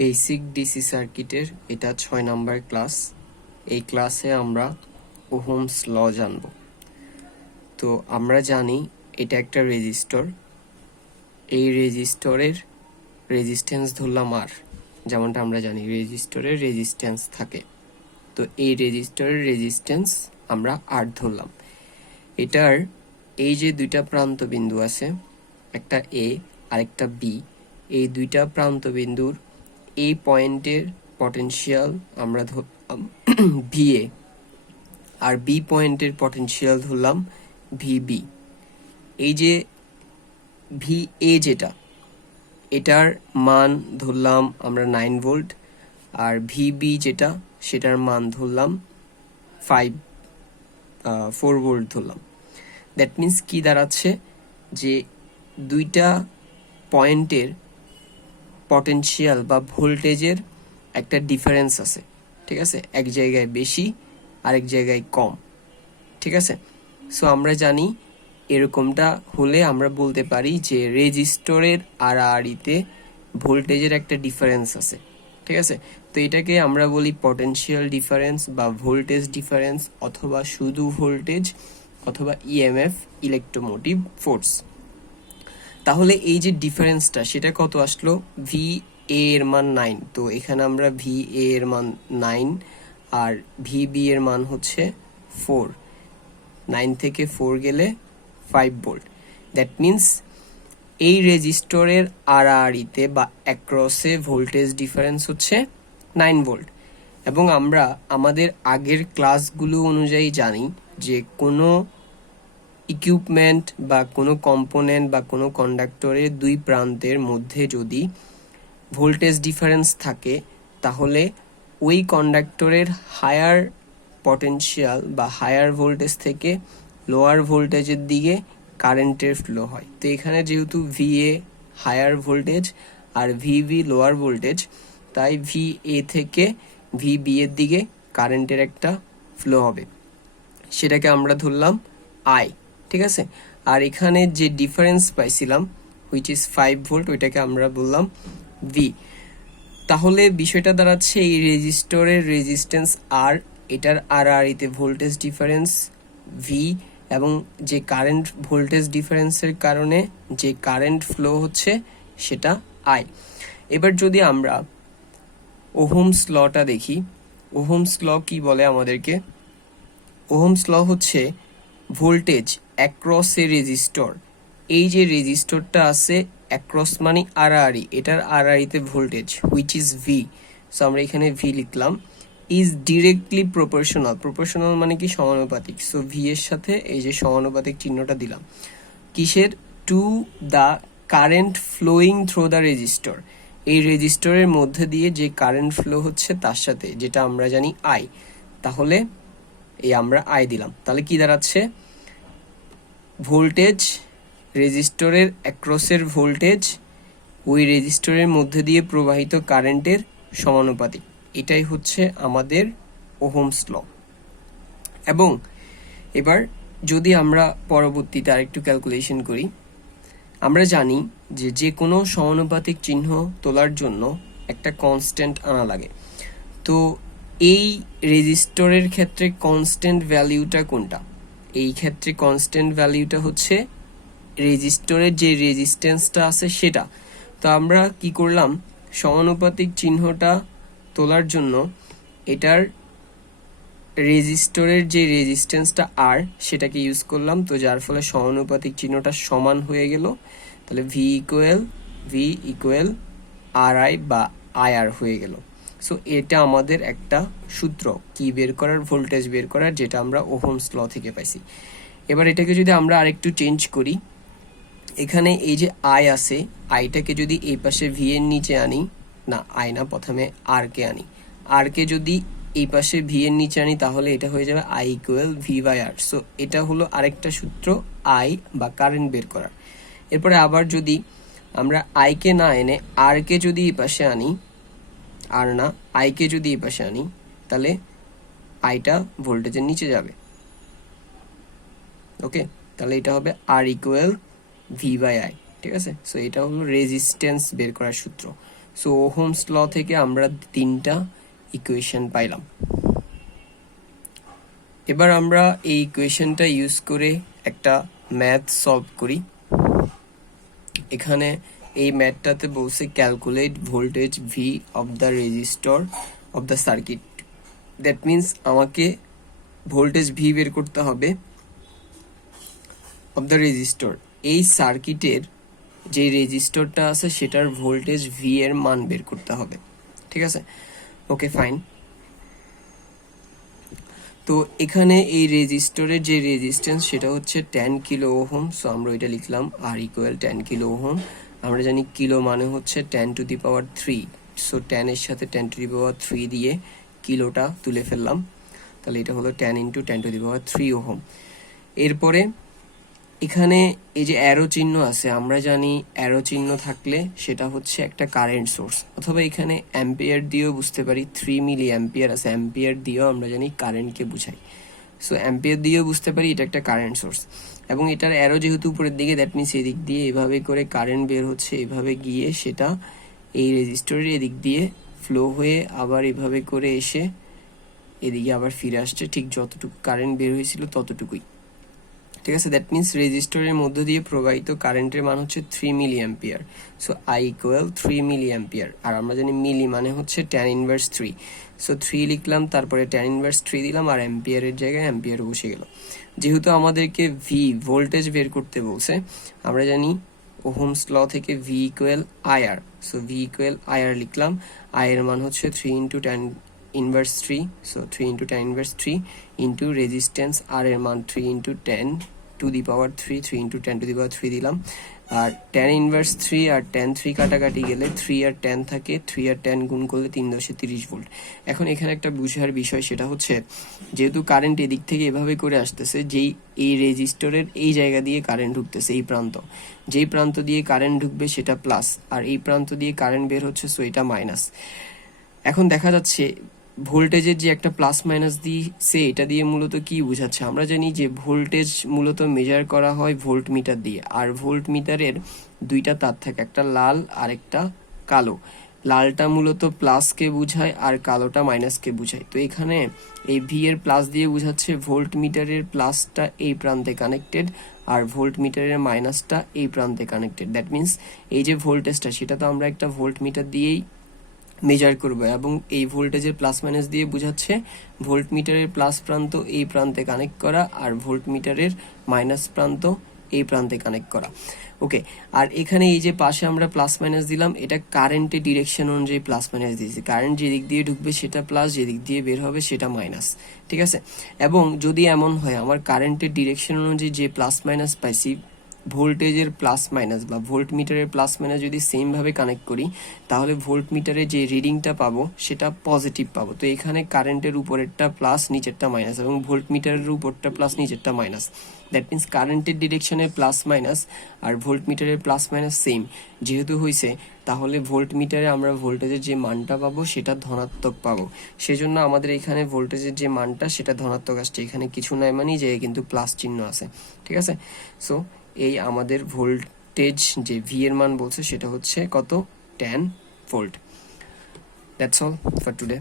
Basic DC সার্কিটের এটা 6 number class. এই ক্লাসে আমরা ওহমস ল জানব। তো আমরা জানি এটা একটা রেজিস্টর। এই রেজিস্টরের রেজিস্ট্যান্স ধরলাম আর, যেমনটা আমরা জানি রেজিস্টরের রেজিস্ট্যান্স থাকে। তো এই রেজিস্টরের রেজিস্ট্যান্স আমরা আর ধরলাম। এটার এই যে দুইটা প্রান্ত বিন্দু আছে, একটা এ আর একটা বি, এই দুইটা প্রান্ত বিন্দুর এই পয়েন্টের পটেনশিয়াল আমরা ধরলাম ভিএ, আর বি পয়েন্টের পটেনশিয়াল ধরলাম ভিবি। এই যে ভিএ যেটা, এটার মান ধরলাম আমরা 9 ভোল্ট, আর ভিবি যেটা সেটার মান ধরলাম 4 ভোল্ট ধরলাম। দ্যাট মিন্স কি দাঁড়াচ্ছে, যে দুইটা পয়েন্টের পটেনশিয়াল বা ভোল্টেজের একটা ডিফারেন্স আছে, ঠিক আছে? এক জায়গায় বেশি আরেক জায়গায় কম, ঠিক আছে? সো আমরা জানি এরকমটা হলে আমরা বলতে পারি যে রেজিস্টরের আড়াআড়িতে ভোল্টেজের একটা ডিফারেন্স আছে, ঠিক আছে? তো এটাকে আমরা বলি পটেনশিয়াল ডিফারেন্স বা ভোল্টেজ ডিফারেন্স, অথবা শুধু ভোল্টেজ, অথবা ইএমএফ, ইলেকট্রোমোটিভ ফোর্স। তাহলে এই যে ডিফারেন্সটা সেটা কত আসলো? ভি এর মান 9। তো এখানে আমরা ভি এর মান 9 আর ভি বি এর মান হচ্ছে 4। 9 থেকে 4 গেলে 5 ভোল্ট। দ্যাট মিন্স এই রেজিস্টরের আড়াআড়িতে বা অ্যাক্রসে ভোল্টেজ ডিফারেন্স হচ্ছে 9 ভোল্ট। এবং আমরা আমাদের আগের ক্লাসগুলো অনুযায়ী জানি যে কোনো ইকুইপমেন্ট বা কোনো কম্পোনেন্ট বা কোনো কন্ডাক্টরের দুই প্রান্তের মধ্যে যদি ভোল্টেজ ডিফারেন্স থাকে, তাহলে ওই কন্ডাক্টরের হায়ার পটেনশিয়াল বা হায়ার ভোল্টেজ থেকে লোয়ার ভোল্টেজের দিকে কারেন্টের ফ্লো হয়। তো এখানে যেহেতু ভিএ হায়ার ভোল্টেজ আর ভিবি লোয়ার ভোল্টেজ, তাই ভিএ থেকে ভিবি এর দিকে কারেন্টের একটা ফ্লো হবে, সেটাকে আমরা ধরলাম আই, ঠিক আছে? আর এখানে যে ডিফারেন্স পাইছিলাম হুইচ ইজ 5 ভোল্ট, ওইটাকে আমরা বললাম ভি। তাহলে বিষয়টা দাঁড়াচ্ছে এই রেজিস্টরের রেজিস্ট্যান্স আর, এটার আড়াআড়িতে ভোল্টেজ ডিফারেন্স ভি, এবং যে কারেন্ট ভোল্টেজ ডিফারেন্সের কারণে যে কারেন্ট ফ্লো হচ্ছে সেটা আই। এবার যদি আমরা ওহমস লটা দেখি, ওহমস ল কি বলে আমাদেরকে? ওহমস ল হচ্ছে ভোল্টেজ অ্যাক্রস এ রেজিস্টর। এই যে রেজিস্টরটা আছে অ্যাক্রস মানে আড়াআড়ি, এটার আড়াআড়িতে voltage which is V. So আমরা এখানে ভি লিখলাম, ইজ ডিরেক্টলি প্রপোর্শনাল। প্রপোর্শনাল মানে কি? সমানুপাতিক। সো ভি এর সাথে এই যে সমানুপাতিক চিহ্নটা দিলাম কিসের? To the current flowing through the resistor. এই রেজিস্টরের মধ্যে দিয়ে যে কারেন্ট ফ্লো হচ্ছে তার সাথে, যেটা আমরা জানি আই। তাহলে এই আমরা আই দিলাম, তাহলে কি দাঁড়াচ্ছে? ভোল্টেজ রেজিস্টরের অ্যাক্রসের ভোল্টেজ ওই রেজিস্টরের মধ্যে দিয়ে প্রবাহিত কারেন্টের সমানুপাতিক। এটাই হচ্ছে আমাদের ওহমস ল। এবং এবার যদি আমরা পরবর্তীতে আরেকটু ক্যালকুলেশন করি, আমরা জানি যে যে কোনো সমানুপাতিক চিহ্ন তোলার জন্য একটা কনস্ট্যান্ট আনা লাগে। তো এই রেজিস্টরের ক্ষেত্রে কনস্ট্যান্ট ভ্যালিউটা কোনটা? এই ক্ষেত্রে কনস্ট্যান্ট ভ্যালিউটা হচ্ছে রেজিস্টরের যে রেজিস্ট্যান্সটা আছে সেটা। তো আমরা কি করলাম? সমানুপাতিক চিহ্নটা তোলার জন্য এটার রেজিস্টরের যে রেজিস্ট্যান্সটা আর সেটাকে ইউজ করলাম। তো যার ফলে সমানুপাতিক চিহ্নটা সমান হয়ে গেল। তাহলে ভি ইকুয়াল আর আই বা আই আর হয়ে গেল। সো এটা আমাদের একটা সূত্র কি বের করার, ভোল্টেজ বের করার, যেটা আমরা ওহমস ল থেকে পাইছি। এবার এটাকে যদি আমরা আরেকটু চেঞ্জ করি, এখানে এই যে আই আছে, আইটাকে যদি এই পাশে ভি এর নিচে আনি, না আই না, প্রথমে আর কে আনি, আর কে যদি এই পাশে ভি এর নিচে আনি তাহলে এটা হয়ে যাবে I equal V by R. So এটা হলো আরেকটা সূত্র আই বা কারেন্ট বের করার। এরপরে আবার যদি আমরা আই কে না এনে আর কে যদি এই পাশে আনি, আর না আই কে যদি এই পাশে আনি, তাহলে আইটা ভোল্টেজের নিচে যাবে। ওকে, তাহলে এটা হবে আর ইকুয়াল ভি বাই আই, ঠিক আছে? সো এটা হলো রেজিস্ট্যান্স বের করার সূত্র। সো ওহমস ল থেকে আমরা তিনটা ইকুয়েশন পাইলাম। এবার আমরা এই ইকুয়েশনটা ইউজ করে একটা ম্যাথ সলভ করি। এখানে এই ম্যাথটাতে বলছে calculate voltage V of the resistor of the circuit. That means আমাকে ভোল্টেজ ভি বের করতে হবে অফ দ্য রেজিস্টর। এই সার্কিটের যে রেজিস্টরটা আছে সেটার ভোল্টেজ ভি এর মান বের করতে হবে। ঠিক আছে, ওকে ফাইন। তো এখানে এই রেজিস্টরের যে রেজিস্ট্যান্স সেটা হচ্ছে 10 কিলো ওহম। সো আমরা ওইটা লিখলাম আর ইকুয়াল 10 কিলো ওহম। আমরা জানি কিলো মানে হচ্ছে 10 টু দি পাওয়ার 3। সো 10 এর সাথে 10 টু দি পাওয়ার 3 দিয়ে কিলোটা তুলে ফেললাম, তাহলে এটা হলো 10 into 10 to the power 3 ohm. এরপরে এখানে এই যে অ্যারো চিহ্ন আছে, আমরা জানি অ্যারো চিহ্ন থাকলে সেটা হচ্ছে একটা কারেন্ট সোর্স, অথবা এখানে অ্যাম্পিয়ার দিয়েও বুঝতে পারি। 3 মিলি অ্যাম্পিয়ার আছে, অ্যাম্পিয়ার দিয়েও আমরা জানি কারেন্টকে বুঝাই। সো অ্যাম্পিয়ার দিয়েও বুঝতে পারি এটা একটা কারেন্ট সোর্স। এবং এটার অ্যারো যেহেতু উপরের দিকে, দ্যাট মিনস এদিক দিয়ে এভাবে করে কারেন্ট বের হচ্ছে, এভাবে গিয়ে সেটা এই রেজিস্টরের এদিক দিয়ে ফ্লো হয়ে আবার এভাবে করে এসে এদিকে আবার ফিরে আসছে, ঠিক যতটুকু কারেন্ট বের হয়েছিল ততটুকুই। ঠিক আছে, দ্যাট মিনস রেজিস্টরের মধ্য দিয়ে প্রবাহিত কারেন্টের মান হচ্ছে 3 milli ampere. So I equal 3 milli ampere. আর আমরা জানি মিলি মানে হচ্ছে tan ইনভার্স 3। সো 3 লিখলাম, তারপরে tan ইনভার্স 3 দিলাম, আর অ্যাম্পিয়ারের জায়গায় অ্যাম্পিয়ার বসে গেল। যেহেতু আমাদেরকে ভি ভোল্টেজ বের করতে বলছে, আমরা জানি ওহমস ল থেকে V equal IR. So V equal IR লিখলাম। আই এর মান হচ্ছে 3 into tan inverse 3। So 3 into tan inverse 3 into resistance R এর মান 3 into 10 to the power 3, 3 into 10 to the power 3 দিলাম। আর tan ইনভার্স 3 আর tan 3 কাটাকাটি গেলে 3 আর 10 থাকে, 3 আর 10 গুণ করলে 3.30 ভোল্ট। এখন এখানে একটা বুঝার বিষয়, সেটা হচ্ছে যেহেতু কারেন্ট এদিক থেকে এভাবে করে আসতেছে, যেই এই রেজিস্টরের এই জায়গা দিয়ে কারেন্ট ঢুকতেছে, এই প্রান্ত, যেই প্রান্ত দিয়ে কারেন্ট ঢুকবে সেটা প্লাস, আর এই প্রান্ত দিয়ে কারেন্ট বের হচ্ছে, সো এটা মাইনাস। এখন দেখা যাচ্ছে ভোল্টেজের যে একটা প্লাস মাইনাস দিয়েছে, এটা দিয়ে মূলত কি বোঝাচ্ছে? আমরা জানি যে ভোল্টেজ মূলত মেজার করা হয় ভোল্ট মিটার দিয়ে, আর ভোল্ট মিটারের দুইটা তার থাকে, একটা লাল আর একটা কালো। লালটা মূলত প্লাসকে বুঝায় আর কালোটা মাইনাসকে বুঝায়। তো এখানে এই ভি এর প্লাস দিয়ে বুঝাচ্ছে ভোল্ট মিটারের প্লাসটা এই প্রান্তে কানেক্টেড, আর ভোল্ট মিটারের মাইনাসটা এই প্রান্তে কানেক্টেড। দ্যাট মিনস এই যে ভোল্টেজটা, সেটা তো আমরা একটা ভোল্ট মিটার দিয়েই মেজার করব, এবং এই ভোল্টেজের প্লাস মাইনাস দিয়ে বোঝাচ্ছে ভোল্ট মিটারের প্লাস প্রান্ত এই প্রান্তে কানেক্ট করা, আর ভোল্ট মিটারের মাইনাস প্রান্ত এই প্রান্তে কানেক্ট করা। ওকে, আর এখানে এই যে পাশে আমরা প্লাস মাইনাস দিলাম, এটা কারেন্টের ডিরেকশন অনুযায়ী প্লাস মাইনাস দিয়েছি। কারেন্ট যেদিক দিয়ে ঢুকবে সেটা প্লাস, যেদিক দিয়ে বের হবে সেটা মাইনাস। ঠিক আছে, এবং যদি এমন হয় আমার কারেন্টের ডিরেকশন অনুযায়ী যে প্লাস মাইনাস পাইছি, ভোল্টেজের প্লাস মাইনাস বা ভোল্ট মিটারের প্লাস মাইনাস যদি সেম ভাবে কানেক্ট করি, তাহলে ভোল্ট মিটারে যে রিডিংটা পাবো সেটা পজিটিভ পাবো। তো এখানে কারেন্টের উপরেরটা প্লাস, নিচেরটা মাইনাস, এবং ভোল্ট মিটারের উপরটা প্লাস, নিচেরটা মাইনাস। দ্যাট মিনস কারেন্টের ডিরেকশনে প্লাস মাইনাস আর ভোল্ট মিটারের প্লাস মাইনাস সেম যেহেতু হয়েছে, তাহলে ভোল্ট মিটারে আমরা ভোল্টেজের যে মানটা পাবো সেটা ধনাত্মক পাবো। সেজন্য আমাদের এখানে ভোল্টেজের যে মানটা সেটা ধনাত্মক আসছে, এখানে কিছু নাই মানে যে কিন্তু প্লাস চিহ্ন আছে। ঠিক আছে, সো এই আমাদের ভোল্টেজ যে ভি এর মান বলছে সেটা হচ্ছে কত? 10 volt. That's all for today.